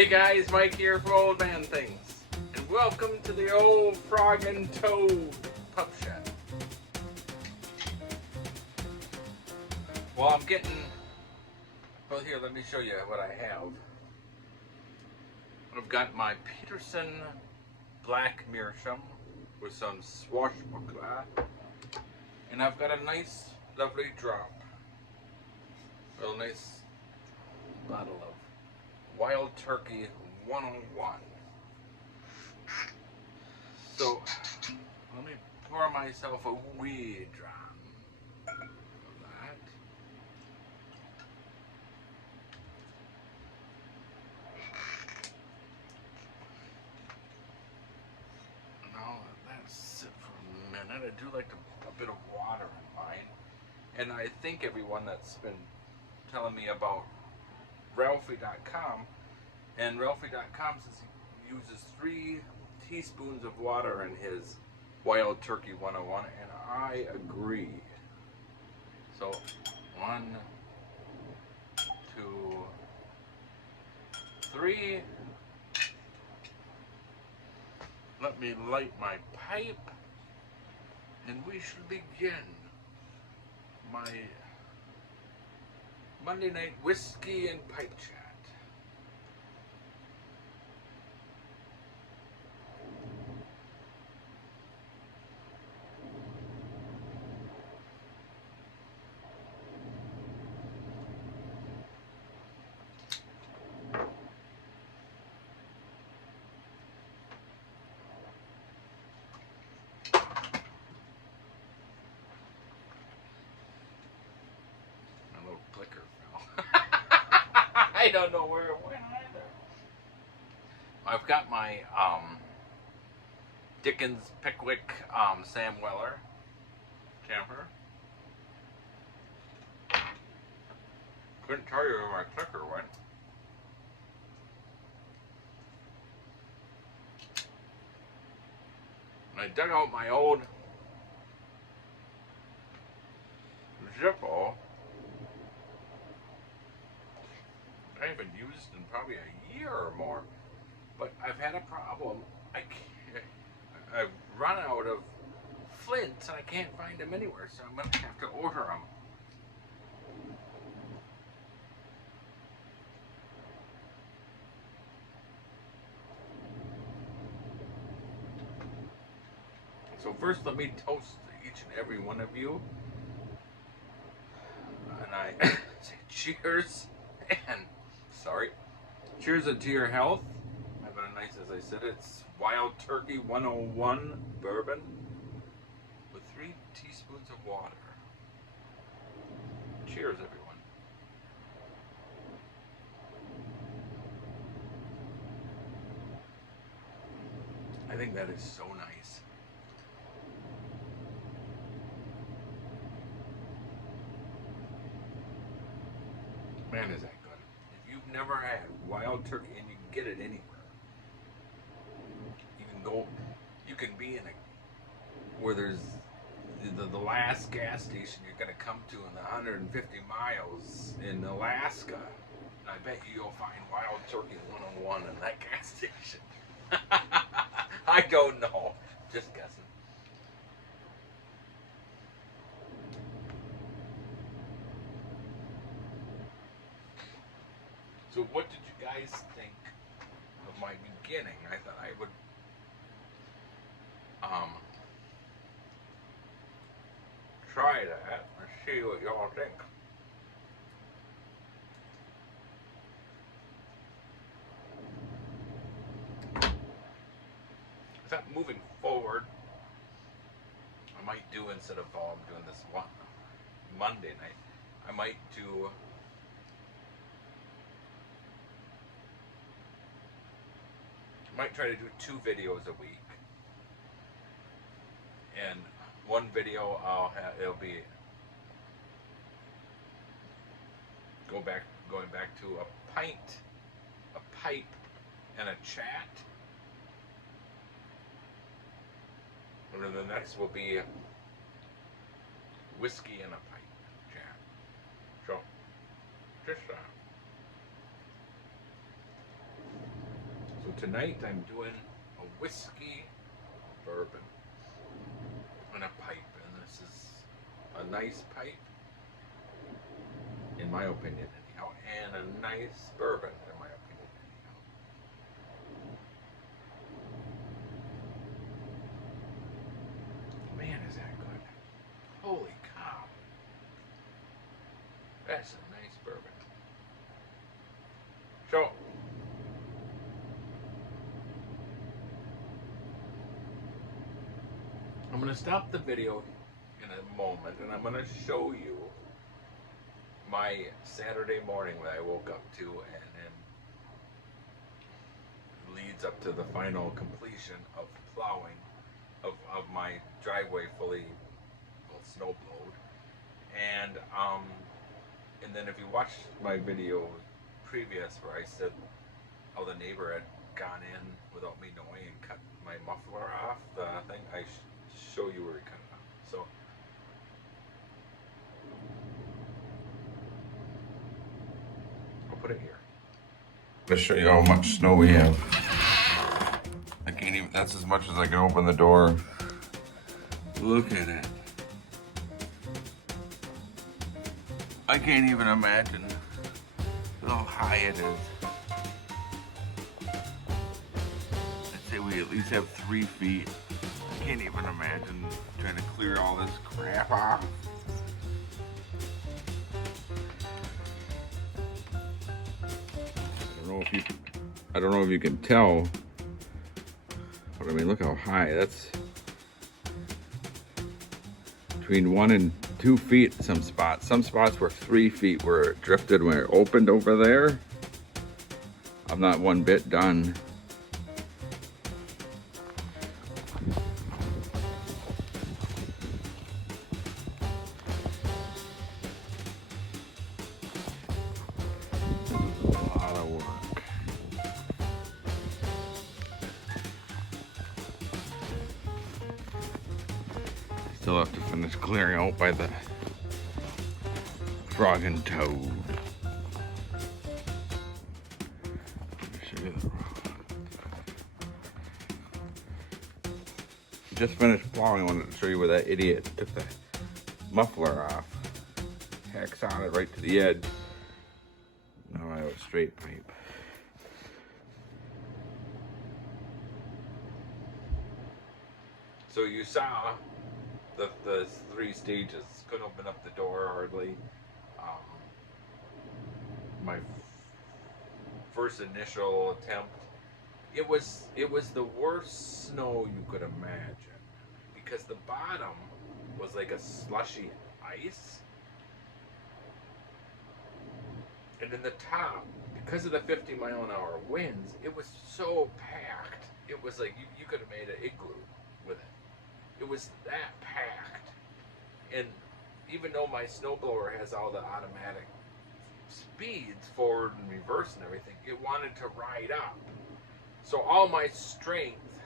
Hey guys, Mike here from Old Man Things, and welcome to the Old Frog and Toad Pup Shed. Well, here, let me show you what I have. I've got my Peterson Black Meerschaum with some swashbuckler, and I've got a nice, lovely drop. A nice bottle of Wild Turkey 101. So, let me pour myself a wee dram of that. Now let that sit for a minute. I do like a bit of water in mine. And I think everyone that's been telling me about Ralphie.com, and Ralphie.com says he uses 3 teaspoons of water in his Wild Turkey 101, and I agree. So 1, 2, 3. Let me light my pipe, and we shall begin my Monday night whiskey and pipe chat. My little clicker fell. I don't know where it went either. I've got my Dickens Pickwick Sam Weller camper. Couldn't tell you where my clicker went. I dug out my old Zippo. I haven't used in probably a year or more, but I've had a problem. I've run out of flints and I can't find them anywhere, so I'm gonna have to order them. So first, let me toast each and every one of you, and I say cheers, and cheers to your health. Having a nice, as I said, it's Wild Turkey 101 bourbon with 3 teaspoons of water. Cheers, everyone. I think that is so nice. Man, is that good. If you've never had Wild Turkey, and you can get it anywhere, you can be in where there's the last gas station you're going to come to in the 150 miles in Alaska. I bet you'll find Wild Turkey 101 in that gas station. I don't know. Just guessing. So what did you guys think of my beginning? I thought I would try that and see what y'all think. I thought moving forward, I might do, instead of doing this one Monday night, I might try to do 2 videos a week. And one video it'll be going back to a pint, a pipe, and a chat. And then the next will be whiskey and a pipe chat. So just So tonight I'm doing a whiskey bourbon in a pipe, and this is a nice pipe, in my opinion, anyhow, and a nice bourbon, in my opinion, anyhow. Man, is that good! Holy cow! That's a nice bourbon. So, I'm going to stop the video in a moment, and I'm going to show you my Saturday morning that I woke up to, and then leads up to the final completion of plowing of my driveway fully, well, snow blowed. And then if you watched my video previous where I said how the neighbor had gone in without me knowing and cut my muffler off, the thing, I show you where he cut it off. So I'll put it here. Let's show you how much snow we have. I can't even, that's as much as I can open the door. Look at it. I can't even imagine how high it is. I'd say we at least have 3 feet. I can't even imagine trying to clear all this crap off. I don't know if you can tell, but I mean, look how high. That's between 1 and 2 feet. Some spots were 3 feet where it drifted when it opened over there. I'm not one bit done. Still have to finish clearing out by the frog and toad. Just finished plowing. I wanted to show you where that idiot took the muffler off. Hacksawed it right to the edge. Now I have a straight pipe. So you saw the 3 stages. Couldn't open up the door hardly. My first initial attempt, it was the worst snow you could imagine, because the bottom was like a slushy ice, and then the top, because of the 50-mile-an-hour winds, it was so packed. It was like you could have made an igloo with it. It was that packed. And even though my snowblower has all the automatic speeds, forward and reverse and everything, it wanted to ride up. So all my strength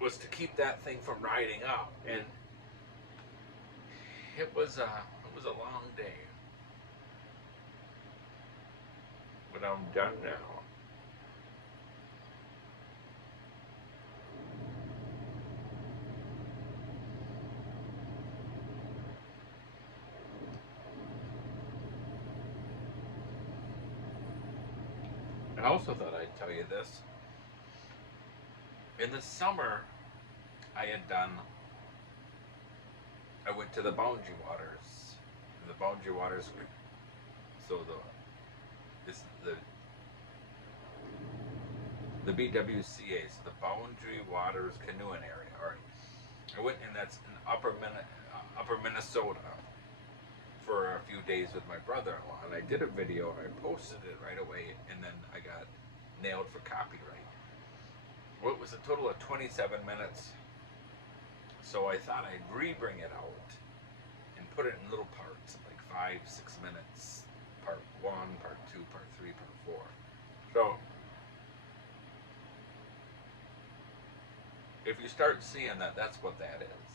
was to keep that thing from riding up, and it was a long day. But I'm done now. I also thought I'd tell you this. In the summer, I went to the Boundary Waters. The Boundary Waters, so the BWCA, so the Boundary Waters Canoeing Area. All right. I went, and that's in upper Minnesota for a few days with my brother-in-law, and I did a video. I posted it right away, and then I got nailed for copyright. Well, it was a total of 27 minutes, so I thought I'd re-bring it out and put it in little parts, like 5-6 minutes, part 1, part 2, part 3, part 4. So if you start seeing that, that's what that is.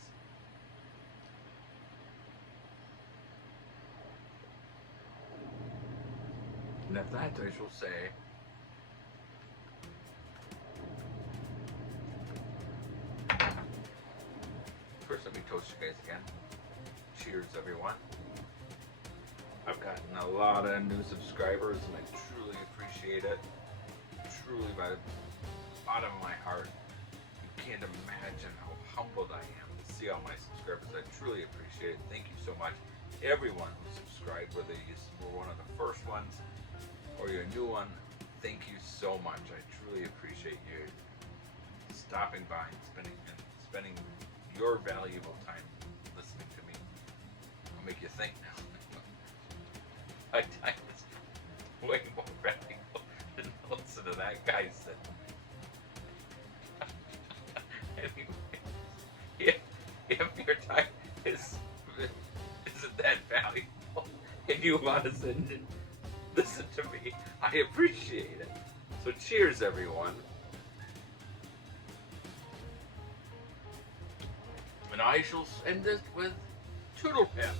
And at that I shall say, toast you guys again. Cheers, everyone. I've gotten a lot of new subscribers, and I truly appreciate it. Truly, by the bottom of my heart, you can't imagine how humbled I am to see all my subscribers. I truly appreciate it. Thank you so much, everyone who subscribed, whether you were one of the first ones or you're a new one. Thank you so much. I truly appreciate you stopping by and spending your valuable time listening to me. I'll make you think now. My time is way more valuable than to listen to that guy said. Anyway, if your time isn't that valuable and you want to listen to me, I appreciate it. So cheers, everyone. And I shall end this with Toodle Pip.